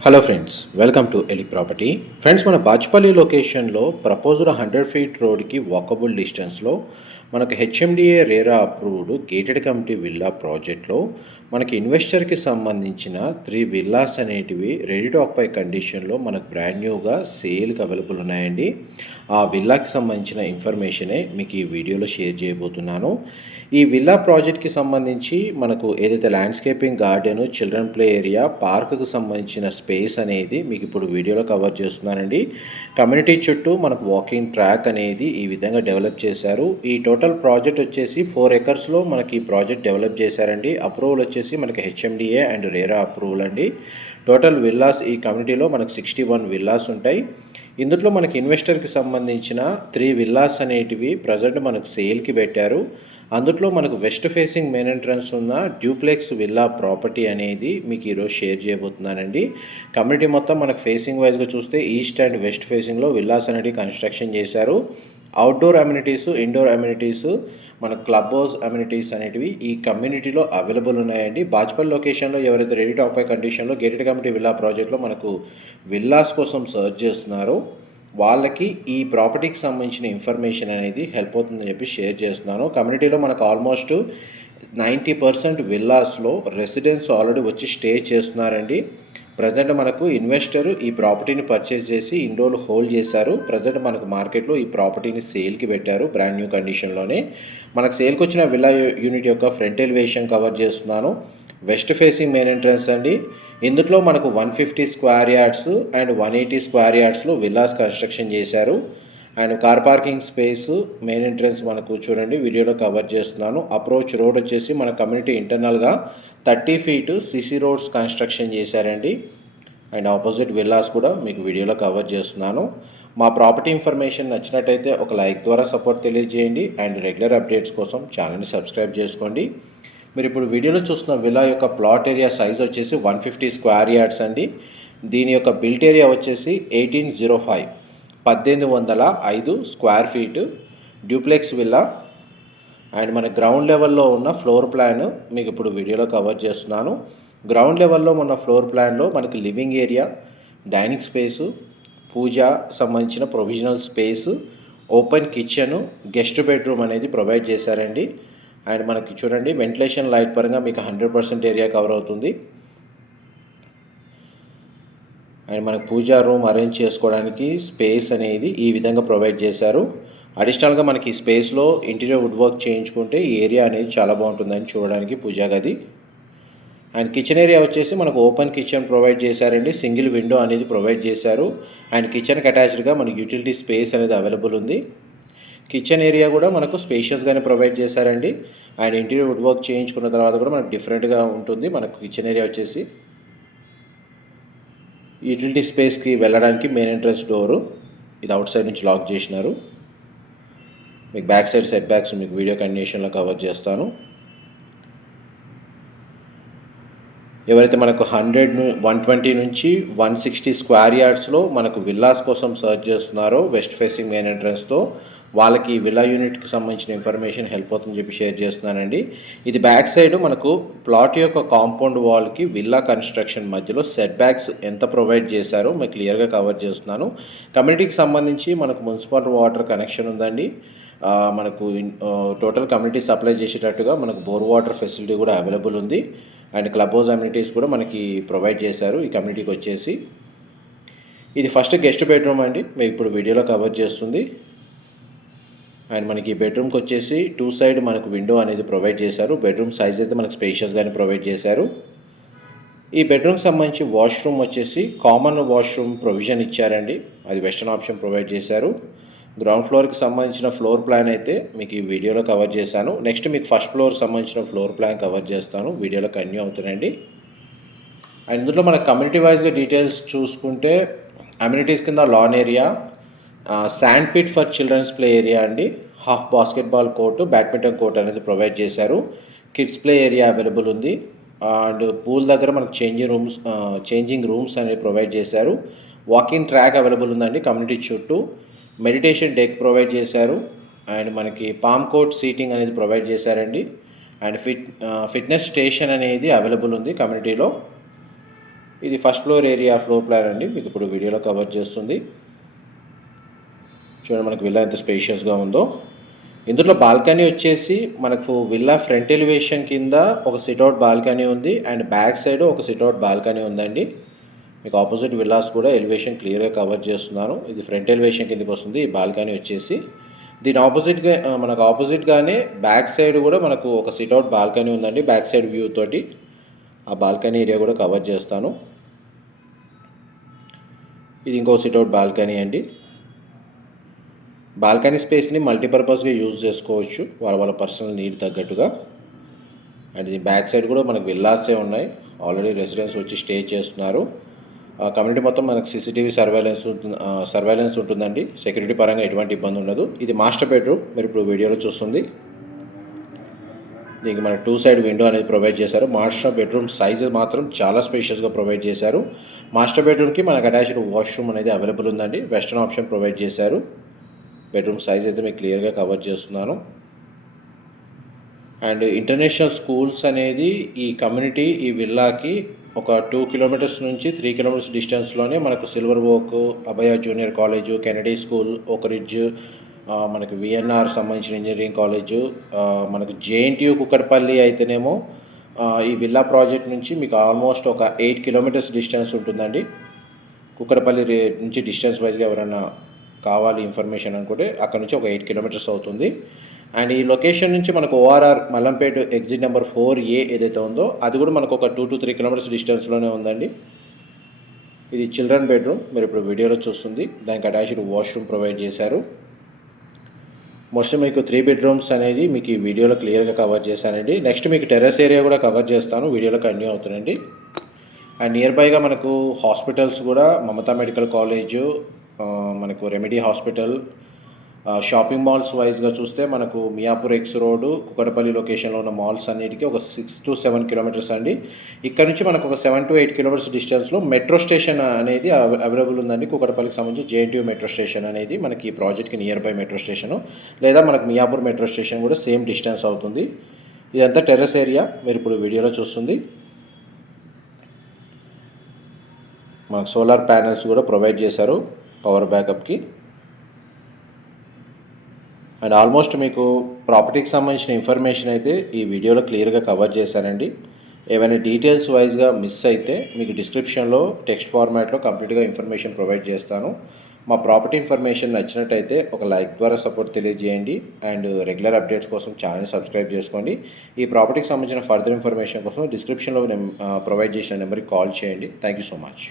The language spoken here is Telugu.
Hello friends welcome to Eli property friends మన బాజ్పల్లి లొకేషన్లో ప్రపోజల్ హండ్రెడ్ ఫీట్ రోడ్కి వాకబుల్ డిస్టెన్స్లో మనకు HMDA RERA approved gated community villa ప్రాజెక్ట్లో మనకి ఇన్వెస్టర్కి సంబంధించిన త్రీ విల్లాస్ అనేటివి రెడీ టు ఆక్పై కండిషన్లో మనకు బ్రాండ్ న్యూగా సేల్కి అవైలబుల్ ఉన్నాయండి. ఆ విల్లాకి సంబంధించిన ఇన్ఫర్మేషనే మీకు ఈ వీడియోలో షేర్ చేయబోతున్నాను. ఈ విల్లా ప్రాజెక్ట్కి సంబంధించి మనకు ఏదైతే landscaping garden children play area పార్కుకు సంబంధించిన స్పేస్ అనేది మీకు ఇప్పుడు వీడియోలో కవర్ చేస్తున్నానండి. కమ్యూనిటీ చుట్టూ మనకు వాకింగ్ ట్రాక్ అనేది ఈ విధంగా డెవలప్ చేశారు. ఈ టోటల్ ప్రాజెక్ట్ వచ్చేసి ఫోర్ ఎకర్స్లో మనకి ఈ ప్రాజెక్ట్ డెవలప్ చేశారండి. అప్రూవల్ వచ్చేసి మనకి హెచ్ఎండిఏ అండ్ రేరా అప్రూవల్ అండి. టోటల్ విల్లాస్ ఈ కమ్యూనిటీలో మనకు సిక్స్టీ వన్ విల్లాస్ ఉంటాయి. ఇందులో మనకి ఇన్వెస్టర్కి సంబంధించిన త్రీ విల్లాస్ అనేటివి ప్రజెంట్ మనకు సేల్కి పెట్టారు. అందులో మనకు వెస్ట్ ఫేసింగ్ మెయిన్ ఎంట్రన్స్ ఉన్న డ్యూప్లెక్స్ విల్లా ప్రాపర్టీ అనేది మీకు ఈరోజు షేర్ చేయబోతున్నానండి. కమ్యూనిటీ మొత్తం మనకు ఫేసింగ్ వైజ్గా చూస్తే ఈస్ట్ అండ్ వెస్ట్ ఫేసింగ్లో విల్లాస్ అనేటివి కన్స్ట్రక్షన్ చేశారు. అవుట్డోర్ అమ్యూనిటీస్ ఇండోర్ అమ్యూనిటీస్ మన క్లబ్ హౌస్ అమ్యూనిటీస్ అనేటివి ఈ కమ్యూనిటీలో అవైలబుల్ ఉన్నాయండి. బాజ్పల్ లొకేషన్లో ఎవరైతే రెడీ టు ఆక్యుపై కండిషన్లో గేటెడ్ కమిటీ విల్లా ప్రాజెక్ట్లో మనకు విల్లాస్ కోసం సర్చ్ చేస్తున్నారో వాళ్ళకి ఈ ప్రాపర్టీకి సంబంధించిన ఇన్ఫర్మేషన్ అనేది హెల్ప్ అవుతుందని చెప్పి షేర్ చేస్తున్నాను. కమ్యూనిటీలో మనకు ఆల్మోస్ట్ నైంటీ పర్సెంట్ విల్లాస్లో రెసిడెంట్స్ ఆల్రెడీ వచ్చి స్టే చేస్తున్నారండి. ప్రజెంట్ మనకు ఇన్వెస్టర్ ఈ ప్రాపర్టీని పర్చేస్ చేసి ఇన్ని రోజులు హోల్డ్ చేశారు. ప్రజెంట్ మనకు మార్కెట్లో ఈ ప్రాపర్టీని సేల్కి పెట్టారు బ్రాండ్ న్యూ కండిషన్లోనే మనకు సేల్కి వచ్చిన విల్లా యూనిట్ యొక్క ఫ్రంట్ ఎలివేషన్ కవర్ చేస్తున్నాను. వెస్ట్ ఫేసింగ్ మెయిన్ ఎంట్రన్స్ అండి. ఇందులో మనకు one fifty square yards and one eighty square యార్డ్స్లో villas construction చేశారు. And car parking space main entrance మనకు చూడండి వీడియోలో కవర్ చేస్తున్నాను. అప్రోచ్ రోడ్ వచ్చేసి మన కమ్యూనిటీ ఇంటర్నల్గా thirty feet CC roads construction చేశారండి. అండ్ ఆపోజిట్ విల్లాస్ కూడా మీకు వీడియోలో కవర్ చేస్తున్నాను. మా ప్రాపర్టీ ఇన్ఫర్మేషన్ నచ్చినట్టయితే ఒక లైక్ ద్వారా సపోర్ట్ తెలియజేయండి. అండ్ రెగ్యులర్ అప్డేట్స్ కోసం ఛానల్ని సబ్స్క్రైబ్ చేసుకోండి. మీరు ఇప్పుడు వీడియోలో చూస్తున్న విల్లా యొక్క ప్లాట్ ఏరియా సైజ్ వచ్చేసి వన్ ఫిఫ్టీ స్క్వేర్ యార్డ్స్ అండి. దీని యొక్క బిల్ట్ ఏరియా వచ్చేసి ఎయిటీన్ జీరో ఫైవ్. పద్దెనిమిది వందల ఐదు square feet duplex villa. And మన గ్రౌండ్ లెవెల్లో ఉన్న ఫ్లోర్ ప్లాన్ మీకు ఇప్పుడు వీడియోలో కవర్ చేస్తున్నాను. గ్రౌండ్ లెవెల్లో ఉన్న ఫ్లోర్ ప్లాన్లో మనకి living area dining space puja సంబంధించిన provisional space open kitchen guest bedroom అనేది ప్రొవైడ్ చేశారండి. అండ్ మనకి చూడండి వెంటిలేషన్ లైట్ పరంగా మీకు హండ్రెడ్ పర్సెంట్ ఏరియా కవర్ అవుతుంది. అండ్ మనకు పూజా రూమ్ అరేంజ్ చేసుకోవడానికి స్పేస్ అనేది ఈ విధంగా ప్రొవైడ్ చేశారు. అడిషనల్గా మనకి ఈ స్పేస్లో ఇంటీరియర్ వుడ్ వర్క్ చేయించుకుంటే ఈ ఏరియా అనేది చాలా బాగుంటుందని చూడడానికి పూజా గది. అండ్ కిచెన్ ఏరియా వచ్చేసి మనకు ఓపెన్ కిచెన్ ప్రొవైడ్ చేశారండి. సింగిల్ విండో అనేది ప్రొవైడ్ చేశారు. అండ్ కిచెన్కి అటాచ్డ్గా మనకి యూటిలిటీ స్పేస్ అనేది అవైలబుల్ ఉంది. కిచెన్ ఏరియా కూడా మనకు స్పేషియస్గానే ప్రొవైడ్ చేశారండి. అండ్ ఇంటీరియర్ వుడ్ వర్క్ చేయించుకున్న తర్వాత కూడా మనకు డిఫరెంట్గా ఉంటుంది. మనకు కిచెన్ ఏరియా వచ్చేసి యూటిలిటీ స్పేస్కి వెళ్ళడానికి మెయిన్ ఎంట్రన్స్ డోరు ఇది అవుట్ సైడ్ నుంచి లాక్ చేసినారు. మీకు బ్యాక్ సైడ్ సెట్ బ్యాక్స్ మీకు వీడియో కండిషన్లో కవర్ చేస్తాను. ఎవరైతే మనకు హండ్రెడ్ వన్ ట్వంటీ నుంచి వన్ సిక్స్టీ స్క్వేర్ యార్డ్స్లో మనకు విల్లాస్ కోసం సర్చ్ చేస్తున్నారో వెస్ట్ ఫేసింగ్ మెయిన్ ఎంట్రన్స్తో వాళ్ళకి విలా యూనిట్కి సంబంధించిన ఇన్ఫర్మేషన్ హెల్ప్ అవుతుందని చెప్పి షేర్ చేస్తున్నానండి. ఇది బ్యాక్ సైడ్ మనకు ప్లాట్ యొక్క కాంపౌండ్ వాల్కి విల్లా కన్స్ట్రక్షన్ మధ్యలో సెట్ బ్యాక్స్ ఎంత ప్రొవైడ్ చేశారో మీకు క్లియర్గా కవర్ చేస్తున్నాను. కమ్యూనిటీకి సంబంధించి మనకు మున్సిపల్ వాటర్ కనెక్షన్ ఉందండి. మనకు టోటల్ కమ్యూనిటీ సప్లై చేసేటట్టుగా మనకు బోర్ వాటర్ ఫెసిలిటీ కూడా అవైలబుల్ ఉంది. అండ్ క్లబ్ హౌస్ అమ్యూనిటీస్ కూడా మనకి ప్రొవైడ్ చేశారు ఈ కమ్యూనిటీకి వచ్చేసి. ఇది ఫస్ట్ గెస్ట్ బెడ్రూమ్ అండి. మీకు ఇప్పుడు వీడియోలో కవర్ చేస్తుంది. అండ్ మనకి బెడ్రూమ్కి వచ్చేసి టూ సైడ్ మనకు విండో అనేది ప్రొవైడ్ చేశారు. బెడ్రూమ్ సైజ్ అయితే మనకు స్పేషియస్గానే ప్రొవైడ్ చేశారు. ఈ బెడ్రూమ్కి సంబంధించి వాష్రూమ్ వచ్చేసి కామన్ వాష్రూమ్ ప్రొవిజన్ ఇచ్చారండి. అది వెస్టర్న్ ఆప్షన్ ప్రొవైడ్ చేశారు. గ్రౌండ్ ఫ్లోర్కి సంబంధించిన ఫ్లోర్ ప్లాన్ అయితే మీకు ఈ వీడియోలో కవర్ చేశాను. నెక్స్ట్ మీకు ఫస్ట్ ఫ్లోర్ సంబంధించిన ఫ్లోర్ ప్లాన్ కవర్ చేస్తాను. వీడియోలో కన్యూ అవుతుందండి అండ్ ఇందులో మన కమ్యూనిటీ వైజ్గా డీటెయిల్స్ చూసుకుంటే అమ్యూనిటీస్ కింద lawn area sand pit for children's play area అండి. Half basketball court badminton court అనేది ప్రొవైడ్ చేశారు. కిడ్స్ ప్లే ఏరియా అవైలబుల్ ఉంది. అండ్ పూల్ దగ్గర మనకు చేంజింగ్ రూమ్స్ చేంజింగ్ రూమ్స్ అనేవి ప్రొవైడ్ చేశారు. వాకింగ్ ట్రాక్ అవైలబుల్ ఉందండి కమ్యూనిటీ చుట్టూ. మెడిటేషన్ డెక్ ప్రొవైడ్ చేశారు. అండ్ మనకి పామ్ కోట్ సీటింగ్ అనేది ప్రొవైడ్ చేశారండి. అండ్ ఫిట్ ఫిట్నెస్ స్టేషన్ అనేది అవైలబుల్ ఉంది కమ్యూనిటీలో ఇది first floor area floor plan అండి. మీకు ఇప్పుడు వీడియోలో కవర్ చేస్తుంది. చూడండి మనకు విల్లా ఎంత స్పేషియస్గా ఉందో. ఇందులో బాల్కనీ వచ్చేసి మనకు విల్లా ఫ్రంట్ ఎలివేషన్ కింద ఒక సిట్అవుట్ బాల్కనీ ఉంది అండ్ బ్యాక్ సైడ్ ఒక సిట్అవుట్ బాల్కనీ ఉందండి. మీకు ఆపోజిట్ విల్లాస్ కూడా ఎలివేషన్ క్లియర్గా కవర్ చేస్తున్నాను. ఇది ఫ్రంట్ ఎలివేషన్ కిందకి వస్తుంది ఈ బాల్కనీ వచ్చేసి. దీని ఆపోజిట్గా మనకు ఆపోజిట్గానే బ్యాక్ సైడ్ కూడా మనకు ఒక సిట్అవుట్ బాల్కనీ ఉందండి బ్యాక్ సైడ్ వ్యూ తోటి. ఆ బాల్కనీ ఏరియా కూడా కవర్ చేస్తాను. ఇది ఇంకో సిట్అవుట్ బాల్కనీ అండి. బాల్కనీ స్పేస్ని మల్టీపర్పస్గా యూజ్ చేసుకోవచ్చు. వాళ్ళ వాళ్ళ పర్సనల్ నీడ్ తగ్గట్టుగా. అండ్ ఇది బ్యాక్ సైడ్ కూడా మనకు విల్లాసే ఉన్నాయి. ఆల్రెడీ రెసిడెన్స్ వచ్చి స్టే చేస్తున్నారు. కమ్యూనిటీ మొత్తం మనకు సీసీటీవీ సర్వేలెన్స్ ఉంటుంది సర్వేలెన్స్ ఉంటుందండి. సెక్యూరిటీ పరంగా ఎటువంటి ఇబ్బంది ఉండదు. ఇది మాస్టర్ బెడ్రూమ్. మీరు ఇప్పుడు వీడియోలో చూస్తుంది. దీనికి మన టూ సైడ్ విండో అనేది ప్రొవైడ్ చేశారు. మాస్టర్ బెడ్రూమ్ సైజ్ మాత్రం చాలా స్పేషియస్గా ప్రొవైడ్ చేశారు. మాస్టర్ బెడ్రూమ్కి మనకు అటాచ్డ్ వాష్రూమ్ అనేది అవైలబుల్ ఉందండి. వెస్టర్న్ ఆప్షన్ ప్రొవైడ్ చేశారు. బెడ్రూమ్ సైజ్ అయితే మీకు క్లియర్గా కవర్ చేస్తున్నాను. అండ్ ఇంటర్నేషనల్ స్కూల్స్ అనేది ఈ కమ్యూనిటీ ఈ విల్లాకి ఒక టూ కిలోమీటర్స్ నుంచి త్రీ కిలోమీటర్స్ డిస్టెన్స్లోనే మనకు silver oak Abhaya junior college Kennedy school ఒక రిడ్జ్ మనకు విఎన్ఆర్ సంబంధించిన ఇంజనీరింగ్ కాలేజు మనకు జేఎన్టీయూ కుక్కడపల్లి అయితేనేమో ఈ విల్లా ప్రాజెక్ట్ నుంచి మీకు ఆల్మోస్ట్ ఒక ఎయిట్ కిలోమీటర్స్ డిస్టెన్స్ ఉంటుందండి. కుక్కడపల్లి నుంచి డిస్టెన్స్ వైజ్గా ఎవరైనా కావాలి ఇన్ఫర్మేషన్ అనుకుంటే అక్కడ నుంచి ఒక ఎయిట్ కిలోమీటర్స్ అవుతుంది. అండ్ ఈ లొకేషన్ నుంచి మనకు ORR Mallampet exit number four A ఏదైతే ఉందో అది కూడా మనకు ఒక టూ టు త్రీ కిలోమీటర్స్ డిస్టెన్స్లోనే ఉందండి. ఇది చిల్డ్రన్ బెడ్రూమ్. మీరు ఇప్పుడు వీడియోలో చూస్తుంది. దానికి అటాచ్డ్ వాష్రూమ్ ప్రొవైడ్ చేశారు. మోస్ట్ మీకు త్రీ బెడ్రూమ్స్ అనేది మీకు ఈ వీడియోలో క్లియర్గా కవర్ చేశానండి. నెక్స్ట్ మీకు టెర్రస్ ఏరియా కూడా కవర్ చేస్తాను. వీడియోలో కంటిన్యూ అవుతుందండి. అండ్ నియర్ బైగా మనకు హాస్పిటల్స్ కూడా మమతా మెడికల్ కాలేజు మనకు రెమెడీ హాస్పిటల్ షాపింగ్ మాల్స్ వైజ్గా చూస్తే మనకు మియాపూర్ ఎక్స్ రోడ్ కుకటపల్లి లొకేషన్లో ఉన్న మాల్స్ అన్నిటికీ ఒక సిక్స్ టు సెవెన్ కిలోమీటర్స్ అండి. ఇక్కడ నుంచి మనకు ఒక సెవెన్ టు ఎయిట్ కిలోమీటర్స్ డిస్టెన్స్లో మెట్రో స్టేషన్ అనేది అవైలబుల్ ఉందండి. కుకటపల్లికి సంబంధించి జేఎన్టీయూ మెట్రో స్టేషన్ అనేది మనకి ఈ ప్రాజెక్ట్కి నియర్ బై మెట్రో స్టేషన్ లేదా మనకు మియాపూర్ మెట్రో స్టేషన్ కూడా సేమ్ డిస్టెన్స్ అవుతుంది. ఇదంతా టెర్రస్ ఏరియా మీరు ఇప్పుడు వీడియోలో చూస్తుంది. మనకు సోలార్ ప్యానెల్స్ కూడా ప్రొవైడ్ చేశారు. పవర్ బ్యాకప్కి అండ్ ఆల్మోస్ట్ మీకు ప్రాపర్టీకి సంబంధించిన ఇన్ఫర్మేషన్ అయితే ఈ వీడియోలో క్లియర్గా కవర్ చేశానండి. ఏమైనా డీటెయిల్స్ వైజ్గా మిస్ అయితే మీకు డిస్క్రిప్షన్లో టెక్స్ట్ ఫార్మాట్లో కంప్లీట్గా ఇన్ఫర్మేషన్ ప్రొవైడ్ చేస్తాను. మా ప్రాపర్టీ ఇన్ఫర్మేషన్ నచ్చినట్టయితే ఒక లైక్ ద్వారా సపోర్ట్ తెలియజేయండి. అండ్ రెగ్యులర్ అప్డేట్స్ కోసం ఛానల్ సబ్స్క్రైబ్ చేసుకోండి. ఈ ప్రాపర్టీకి సంబంధించిన ఫర్దర్ ఇన్ఫర్మేషన్ కోసం డిస్క్రిప్షన్లో ప్రొవైడ్ చేసిన నెంబర్కి కాల్ చేయండి. Thank you so much